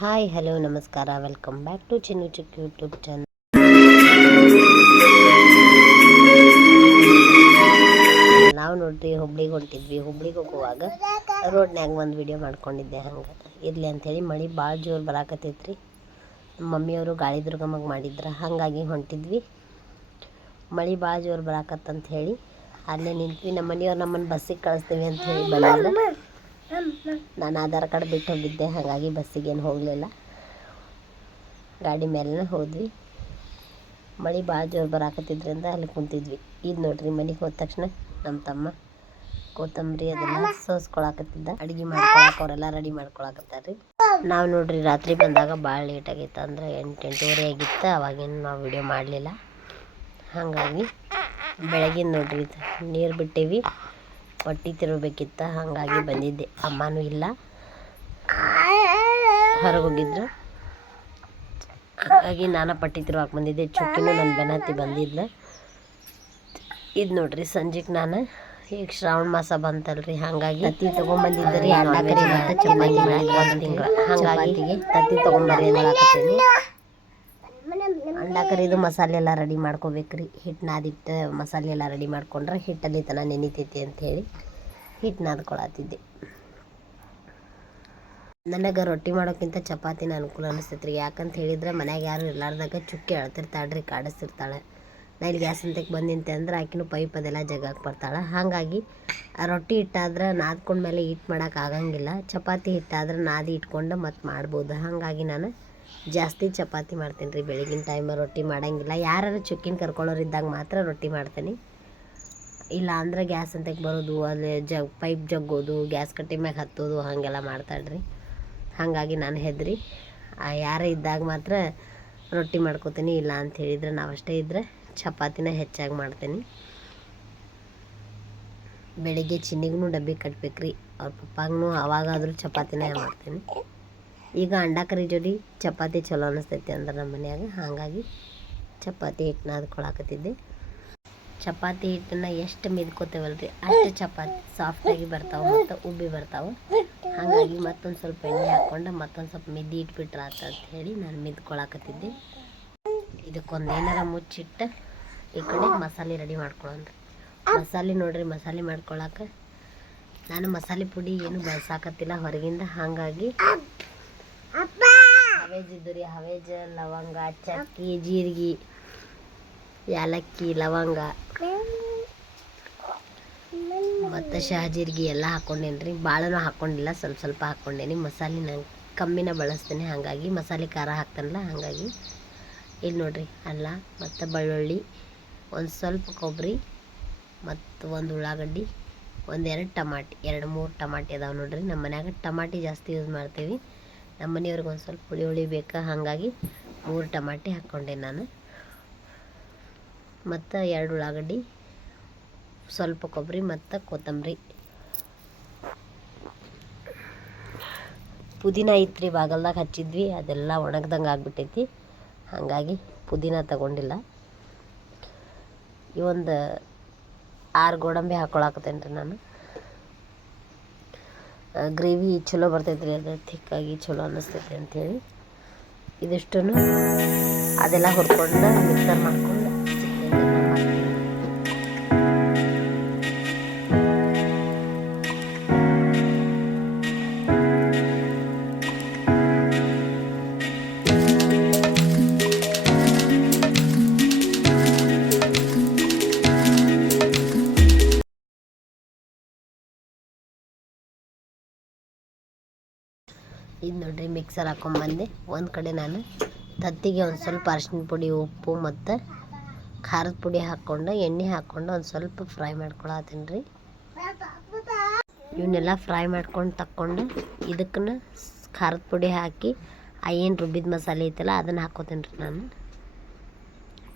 Hi hello ನಮಸ್ಕಾರ, welcome back to Chinnu Chik YouTube channel. ನಾವು ನೋಡ್ರಿ ಹುಬ್ಳಿಗೆ ಹೊಂಟಿದ್ವಿ. ಹುಬ್ಳಿಗೆ ಹೋಗುವಾಗ ರೋಡ್ನ್ಯಾಗ ಒಂದು ವಿಡಿಯೋ ಮಾಡ್ಕೊಂಡಿದ್ದೆ. ಹಂಗೆ ಇರಲಿ ಅಂಥೇಳಿ ಮಳೆ ಭಾಳ ಜೋರು ಬರಾಕತ್ತೈತ್ರಿ. ನಮ್ಮ ಮಮ್ಮಿಯವರು ಗಾಳಿ ದುರ್ಗಮ್ಮಗೆ ಮಾಡಿದ್ರು, ಹಾಗಾಗಿ ಹೊಂಟಿದ್ವಿ. ಮಳೆ ಭಾಳ ಜೋರು ಬರಾಕತ್ತಂತ ಹೇಳಿ ಅಲ್ಲೇ ನಿಂತ್ವಿ. ನಮ್ಮ ಮನೆಯವ್ರು ನಮ್ಮನ್ನು ಬಸ್ಸಿಗೆ ಕಳಿಸ್ತೀವಿ ಅಂತ ಹೇಳಿ ಬಂದಿಲ್ಲ. ನಾನು ಆಧಾರ್ ಕಾರ್ಡ್ ಬಿಟ್ಟು ಹೋಗಿದ್ದೆ, ಹಾಗಾಗಿ ಬಸ್ಸಿಗೇನು ಹೋಗಲಿಲ್ಲ, ಗಾಡಿ ಮೇಲೆ ಹೋದ್ವಿ. ಮಳೆ ಭಾಳ ಜೋರು ಬರಾಕತ್ತಿದ್ರಿಂದ ಅಲ್ಲಿ ಕುಂತಿದ್ವಿ. ಇದು ನೋಡ್ರಿ, ಮನೆಗೆ ಹೋದ ತಕ್ಷಣ ನಮ್ಮ ತಮ್ಮ ಕೊತ್ತಂಬರಿ ಅದೆಲ್ಲ ಸೋಸ್ಕೊಳಕತ್ತಿದ್ದ. ಅಡುಗೆ ಮಾಡ್ಕೊಳಕ್ಕೆ ಅವರೆಲ್ಲ ರೆಡಿ ಮಾಡ್ಕೊಳಕತ್ತಾರ್ರಿ. ನಾವು ನೋಡ್ರಿ ರಾತ್ರಿ ಬಂದಾಗ ಭಾಳ ಲೇಟ್ ಆಗಿತ್ತು, ಅಂದ್ರೆ 8-8:30 ಆಗಿತ್ತು. ಅವಾಗೇನು ನಾವು ವಿಡಿಯೋ ಮಾಡಲಿಲ್ಲ. ಹಾಗಾಗಿ ಬೆಳಗಿನ ನೋಡ್ರಿ ನೀರು ಬಿಟ್ಟೇವಿ, ಹೊಟ್ಟೆ ತಿರುಗಬೇಕಿತ್ತು, ಹಾಗಾಗಿ ಬಂದಿದ್ದೆ. ಅಮ್ಮನೂ ಇಲ್ಲ, ಹೊರಗೆ ಹೋಗಿದ್ರು. ಹಾಗಾಗಿ ನಾನು ಪಟ್ಟಿ ತಿರುವಾಕ್ ಬಂದಿದ್ದೆ. ಚುಕ್ಕಿನೂ ನನ್ನ ಬೆನ್ನತ್ತಿ ಬಂದಿದ್ಲು. ಇದು ನೋಡ್ರಿ ಸಂಜೆಗೆ ನಾನು ಈಗ ಶ್ರಾವಣ ಮಾಸ ಬಂತಲ್ರಿ, ಹಾಗಾಗಿ ತತ್ತಿ ತೊಗೊಂಬಂದಿದ್ದೆ ರೀ. ಅಂಡ ಕರಿ ಮತ್ತು ಚಪಾತಿ ಮಾಡಿ 1 ತಿಂಗಳು, ಹಾಗಾಗಿ ತತ್ತಿ ತೊಗೊಂಬರ್ರಿ ಹಾಕತ್ತೀನಿ. ಅಂಡ ಕರಿದು ಮಸಾಲೆ ಎಲ್ಲ ರೆಡಿ ಮಾಡ್ಕೋಬೇಕ್ರಿ. ಹಿಟ್ಟು ನಾದಿಟ್ಟು ಮಸಾಲೆ ಎಲ್ಲ ರೆಡಿ ಮಾಡ್ಕೊಂಡ್ರೆ ಹಿಟ್ಟಲ್ಲಿ ತನ ನೆನಿತೈತಿ ಅಂಥೇಳಿ ಹಿಟ್ಟು ನಾದ್ಕೊಳತ್ತಿದ್ದೆ. ನನಗೆ ರೊಟ್ಟಿ ಮಾಡೋಕ್ಕಿಂತ ಚಪಾತಿನ ಅನುಕೂಲ ಅನಿಸ್ತೈತ್ರಿ. ಯಾಕಂತ ಹೇಳಿದ್ರೆ ಮನ್ಯಾಗ ಯಾರು ಇರ್ಲಾರ್ದಾಗ ಚುಕ್ಕಿ ಅಳ್ತಿರ್ತಾಳ್ರಿ, ಕಾಡಿಸ್ತಿರ್ತಾಳೆ. ನಾ ಇಲ್ಲಿ ಗ್ಯಾಸ್ ಅಂತಕ್ಕೆ ಬಂದಿಂತೆ ಅಂದ್ರೆ ಆಕಿನೂ ಪೈಪ್ ಅದೆಲ್ಲ ಜಗಾಕ್ಕೆ ಬರ್ತಾಳೆ. ಹಾಗಾಗಿ ಆ ರೊಟ್ಟಿ ಹಿಟ್ಟಾದ್ರೆ ನಾದ್ಕೊಂಡ್ಮೇಲೆ ಹಿಟ್ಟು ಮಾಡೋಕೆ ಆಗಂಗಿಲ್ಲ. ಚಪಾತಿ ಹಿಟ್ಟಾದ್ರೆ ನಾದಿ ಇಟ್ಕೊಂಡು ಮತ್ತು ಮಾಡ್ಬೋದು. ಹಾಗಾಗಿ ನಾನು ಜಾಸ್ತಿ ಚಪಾತಿ ಮಾಡ್ತೀನಿ ರೀ. ಬೆಳಗಿನ ಟೈಮ್ ರೊಟ್ಟಿ ಮಾಡೋಂಗಿಲ್ಲ. ಯಾರು ಚುಕ್ಕಿನ ಕರ್ಕೊಳ್ಳೋರು ಇದ್ದಾಗ ಮಾತ್ರ ರೊಟ್ಟಿ ಮಾಡ್ತೀನಿ. ಇಲ್ಲ ಅಂದ್ರೆ ಗ್ಯಾಸ್ ಅಂತಕ್ಕೆ ಬರೋದು, ಅಲ್ಲಿ ಪೈಪ್ ಜಗ್ಗೋದು, ಗ್ಯಾಸ್ ಕಟ್ಟಿ ಮ್ಯಾಗ ಹತ್ತೋದು ಹಾಗೆಲ್ಲ ಮಾಡ್ತಾಳ್ರಿ. ಹಾಗಾಗಿ ನಾನು ಹೆದ್ರಿ ಯಾರೇ ಇದ್ದಾಗ ಮಾತ್ರ ರೊಟ್ಟಿ ಮಾಡ್ಕೋತೀನಿ. ಇಲ್ಲ ಅಂತ ಹೇಳಿದ್ರೆ ನಾವಷ್ಟೇ ಇದ್ದರೆ ಚಪಾತಿನ ಹೆಚ್ಚಾಗಿ ಮಾಡ್ತೀನಿ. ಬೆಳಿಗ್ಗೆ ಚಿನ್ನಿಗೂ ಡಬ್ಬಿ ಕಟ್ಬೇಕ್ರಿ, ಅವ್ರ ಪಪ್ಪಾಗೂ ಅವಾಗಾದರೂ ಚಪಾತಿನೇ ಮಾಡ್ತೀನಿ. ಈಗ ಅಂಡ ಕರಿ ಜೋಡಿ ಚಪಾತಿ ಚಲೋ ಅನಿಸ್ತೈತಿ ಅಂದ್ರೆ ನಮ್ಮ ಮನ್ಯಾಗ, ಹಾಗಾಗಿ ಚಪಾತಿ ಹಿಟ್ಟು ನಾದ್ಕೊಳಕತ್ತಿದ್ದೆ. ಚಪಾತಿ ಹಿಟ್ಟನ್ನು ಎಷ್ಟು ಮಿದ್ಕೋತೇವಲ್ರಿ ಅಷ್ಟು ಚಪಾತಿ ಸಾಫ್ಟಾಗಿ ಬರ್ತಾವೆ ಮತ್ತು ಉಬ್ಬಿ ಬರ್ತಾವೆ. ಹಾಗಾಗಿ ಮತ್ತೊಂದು ಸ್ವಲ್ಪ ಎಣ್ಣೆ ಹಾಕ್ಕೊಂಡು ಮತ್ತೊಂದು ಸ್ವಲ್ಪ ಮಿದ್ದಿ ಇಟ್ಬಿಟ್ರೆ ಆತ ಅಂತ ಹೇಳಿ ನಾನು ಮಿದ್ಕೊಳಕತ್ತಿದ್ದೆ. ಇದಕ್ಕೊಂದು ಏನಾರ ಮುಚ್ಚಿಟ್ಟು ಈ ಕಡೆ ಮಸಾಲೆ ರೆಡಿ ಮಾಡ್ಕೊಳ್ಳೋಣ್ರಿ. ಮಸಾಲೆ ನೋಡ್ರಿ, ಮಸಾಲೆ ಮಾಡ್ಕೊಳಕ್ಕೆ ನಾನು ಮಸಾಲೆ ಪುಡಿ ಏನು ಬಳಸಾಕತ್ತಿಲ್ಲ ಹೊರಗಿಂದ. ಹಾಗಾಗಿ ಹವೇಜ್ ಇದ್ದು ರೀ, ಹವೇಜ್, ಲವಂಗ, ಚಕ್ಕಿ, ಜೀರಿಗೆ, ಏಲಕ್ಕಿ, ಲವಂಗ ಮತ್ತು ಶಹಜೀರಿಗೆ ಎಲ್ಲ ಹಾಕ್ಕೊಂಡೇನಿ ರೀ. ಭಾಳನೂ ಹಾಕ್ಕೊಂಡಿಲ್ಲ, ಸ್ವಲ್ಪ ಸ್ವಲ್ಪ ಹಾಕ್ಕೊಂಡೇನಿ. ಮಸಾಲೆ ನಾನು ಕಮ್ಮಿನ ಬಳಸ್ತೀನಿ, ಹಾಗಾಗಿ ಮಸಾಲೆ ಖಾರ ಹಾಕ್ತಾನಲ್ಲ, ಹಾಗಾಗಿ. ಇಲ್ಲಿ ನೋಡ್ರಿ ಅಲ್ಲ ಮತ್ತು ಬೆಳ್ಳುಳ್ಳಿ, ಒಂದು ಸ್ವಲ್ಪ ಕೊಬ್ಬರಿ ಮತ್ತು ಒಂದು ಉಳ್ಳಾಗಡ್ಡಿ, 1-2 ಟಮಾಟಿ, 2-3 ಟಮಾಟಿ ಅದಾವೆ ನೋಡ್ರಿ. ನಮ್ಮ ಮನ್ಯಾಗ ಟಮಾಟಿ ಜಾಸ್ತಿ ಯೂಸ್ ಮಾಡ್ತೀವಿ. ನಮ್ಮ ಮನೆಯವ್ರಿಗೆ ಒಂದು ಸ್ವಲ್ಪ ಹುಳಿ ಬೇಕಾ, ಹಾಗಾಗಿ 3 ಟಮಾಟಿ ಹಾಕ್ಕೊಂಡೆ ನಾನು. ಮತ್ತು 2 ಉಳ್ಳಾಗಡ್ಡಿ, ಸ್ವಲ್ಪ ಕೊಬ್ಬರಿ ಮತ್ತು ಕೊತ್ತಂಬರಿ. ಪುದೀನ ಐತ್ರಿ, ಬಾಗಲ್ದಾಗ ಹಚ್ಚಿದ್ವಿ, ಅದೆಲ್ಲ ಒಣಗ್ದಂಗೆ ಆಗ್ಬಿಟ್ಟೈತಿ. ಹಾಗಾಗಿ ಪುದೀನ ತಗೊಂಡಿಲ್ಲ. ಇವೊಂದು 6 ಗೋಡಂಬಿ ಹಾಕ್ಕೊಳಕತ್ತೇನೆ ರೀ ನಾನು. ಗ್ರೇವಿ ಚಲೋ ಬರ್ತೈತ್ರಿ, ಅದು ಥಿಕ್ಕಾಗಿ ಚಲೋ ಅನ್ನಿಸ್ತೈತಿ ಅಂಥೇಳಿ ಇದಿಷ್ಟು ಅದೆಲ್ಲ ಹುರ್ಕೊಂಡು ಮಿಕ್ಸರ್ ಮಾಡ್ಕೊಂಡು ಇದು ನೋಡ್ರಿ ಮಿಕ್ಸರ್ ಹಾಕ್ಕೊಂಬಂದೆ. ಒಂದು ಕಡೆ ನಾನು ತತ್ತಿಗೆ ಒಂದು ಸ್ವಲ್ಪ ಅರಿಶಿನ ಪುಡಿ, ಉಪ್ಪು ಮತ್ತು ಖಾರದ ಪುಡಿ ಹಾಕ್ಕೊಂಡು ಎಣ್ಣೆ ಹಾಕ್ಕೊಂಡು ಒಂದು ಸ್ವಲ್ಪ ಫ್ರೈ ಮಾಡ್ಕೊಳತ್ತೀನಿ ರೀ. ಇವನ್ನೆಲ್ಲ ಫ್ರೈ ಮಾಡ್ಕೊಂಡು ತಕ್ಕೊಂಡು ಇದಕ್ಕೂ ಖಾರದ ಪುಡಿ ಹಾಕಿ ಏನು ರುಬ್ಬಿದ ಮಸಾಲೆ ಐತಲ್ಲ ಅದನ್ನು ಹಾಕ್ಕೋತೀನಿ ರೀ ನಾನು.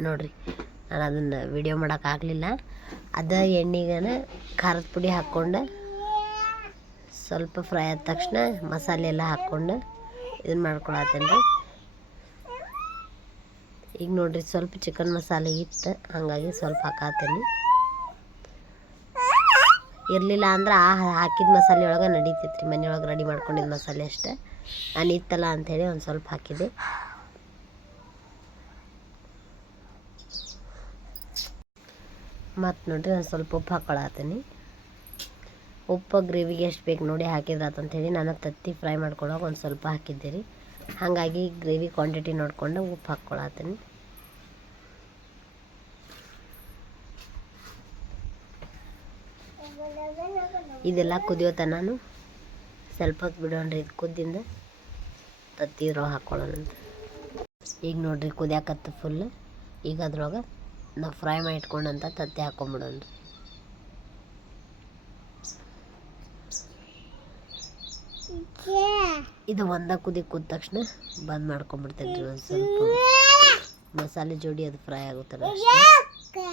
ನೋಡಿರಿ, ನಾನು ಅದನ್ನು ವಿಡಿಯೋ ಮಾಡೋಕ್ಕಾಗಲಿಲ್ಲ. ಅದ ಎಣ್ಣೆಗೆ ಖಾರದ ಪುಡಿ ಹಾಕ್ಕೊಂಡು ಸ್ವಲ್ಪ ಫ್ರೈ ಆದ ತಕ್ಷಣ ಮಸಾಲೆ ಎಲ್ಲ ಹಾಕ್ಕೊಂಡು ಇದನ್ನು ಮಾಡ್ಕೊಳತ್ತೇನೆ ರೀ. ಈಗ ನೋಡ್ರಿ ಸ್ವಲ್ಪ ಚಿಕನ್ ಮಸಾಲೆ ಇತ್ತು, ಹಾಗಾಗಿ ಸ್ವಲ್ಪ ಹಾಕತ್ತೀನಿ. ಇರಲಿಲ್ಲ ಅಂದ್ರೆ ಹಾಕಿದ ಮಸಾಲೆ ಒಳಗೆ ನಡೀತೈತ್ರಿ, ಮನೆಯೊಳಗೆ ರೆಡಿ ಮಾಡ್ಕೊಂಡಿದ್ದ ಮಸಾಲೆ ಅಷ್ಟೇ. ಅನಿತ್ತಲ್ಲ ಅಂಥೇಳಿ ಒಂದು ಸ್ವಲ್ಪ ಹಾಕಿದೆ. ಮತ್ತು ನೋಡಿರಿ ಒಂದು ಸ್ವಲ್ಪ ಉಪ್ಪು ಹಾಕ್ಕೊಳತ್ತೀನಿ. ಉಪ್ಪು ಗ್ರೇವಿಗೆ ಎಷ್ಟು ಬೇಕು ನೋಡಿ ಹಾಕಿದ್ರಾತಂಥೇಳಿ ನಾನು ತತ್ತಿ ಫ್ರೈ ಮಾಡ್ಕೊಳ್ಳೋಕೆ ಒಂದು ಸ್ವಲ್ಪ ಹಾಕಿದ್ದೆ ರೀ. ಹಾಗಾಗಿ ಗ್ರೇವಿ ಕ್ವಾಂಟಿಟಿ ನೋಡಿಕೊಂಡು ಉಪ್ಪು ಹಾಕ್ಕೊಳತ್ತೀನಿ. ಇದೆಲ್ಲ ಕುದಿಯೋತ ನಾನು ಸ್ವಲ್ಪ ಹೊತ್ತು ಬಿಡೋಣ್ರಿ. ಇದು ಕುದ್ದಿಂದ ತತ್ತಿ ಇದ್ರೊಳಗೆ ಹಾಕ್ಕೊಳ್ಳೋಣಂತ. ಈಗ ನೋಡ್ರಿ ಕುದಿಯಾಕತ್ತು ಫುಲ್. ಈಗ ಅದ್ರೊಳಗೆ ನಾವು ಫ್ರೈ ಮಾಡಿ ಇಟ್ಕೊಂಡಂತ ತತ್ತಿ ಹಾಕ್ಕೊಂಬಿಡೋಣ್ರಿ. ಇದು ಒಂದ ಕುದಿ ಕುದ ತಕ್ಷಣ ಬಂದ್ ಮಾಡ್ಕೊಂಡ್ಬಿಡ್ತೇನೆ ರೀ. ಒಂದು ಸ್ವಲ್ಪ ಮಸಾಲೆ ಜೋಡಿ ಅದು ಫ್ರೈ ಆಗುತ್ತಲ್ಲ ಅಷ್ಟೇ.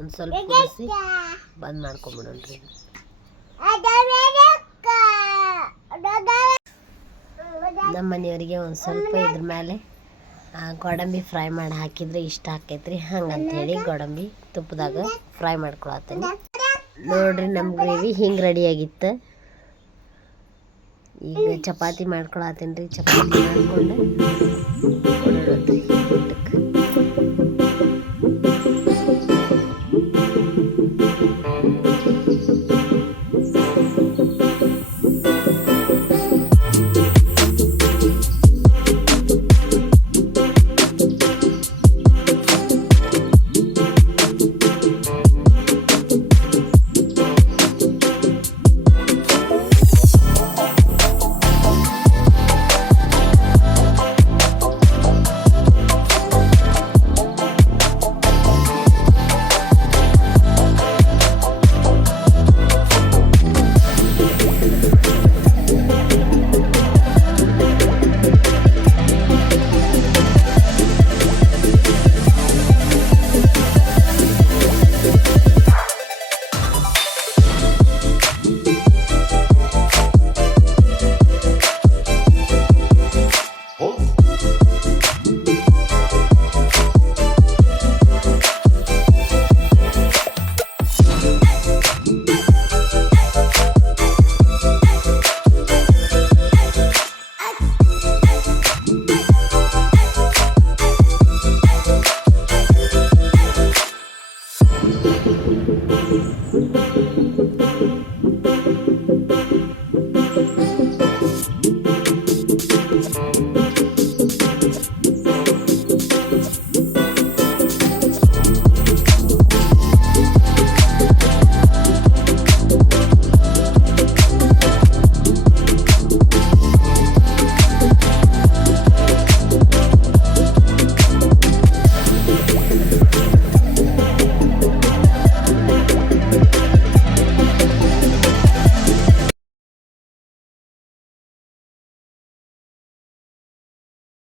ಒಂದು ಸ್ವಲ್ಪ ಕುದಿಸಿ ಬಂದ್ ಮಾಡ್ಕೊಂಬಿಡೋಣ್ರಿ. ನಮ್ಮ ಮನೆಯವರಿಗೆ ಒಂದು ಸ್ವಲ್ಪ ಇದ್ರ ಮೇಲೆ ಗೋಡಂಬಿ ಫ್ರೈ ಮಾಡಿ ಹಾಕಿದ್ರೆ ಇಷ್ಟ ಆಕೈತ್ರಿ. ಹಂಗಂತೇಳಿ ಗೋಡಂಬಿ ತುಪ್ಪದಾಗ ಫ್ರೈ ಮಾಡ್ಕೊಳತ್ತೀನಿ. ನೋಡ್ರಿ ನಮ್ಮ ಗ್ರೇವಿ ಹಿಂಗೆ ರೆಡಿಯಾಗಿತ್ತು. ಈಗ ಚಪಾತಿ ಮಾಡ್ಕೊಳತ್ತೀನಿ ರೀ. ಚಪಾತಿ ಮಾಡ್ಕೊಂಡು ಕೊಡೋಣಂತ್ರಿ ಊಟಕ್ಕೆ.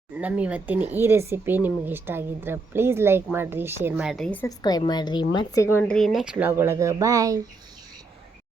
ನಮ್ಮ ಇವತ್ತಿನ ಈ ರೆಸಿಪಿ ನಿಮಗೆ ಇಷ್ಟ ಆಗಿದ್ರೆ ಪ್ಲೀಸ್ ಲೈಕ್ ಮಾಡಿರಿ, ಶೇರ್ ಮಾಡಿರಿ, ಸಬ್ಸ್ಕ್ರೈಬ್ ಮಾಡಿರಿ. ಮತ್ತೆ ಸಿಗೋಣ್ರಿ ನೆಕ್ಸ್ಟ್ ವ್ಲಾಗ್ ಒಳಗೆ. ಬಾಯ್.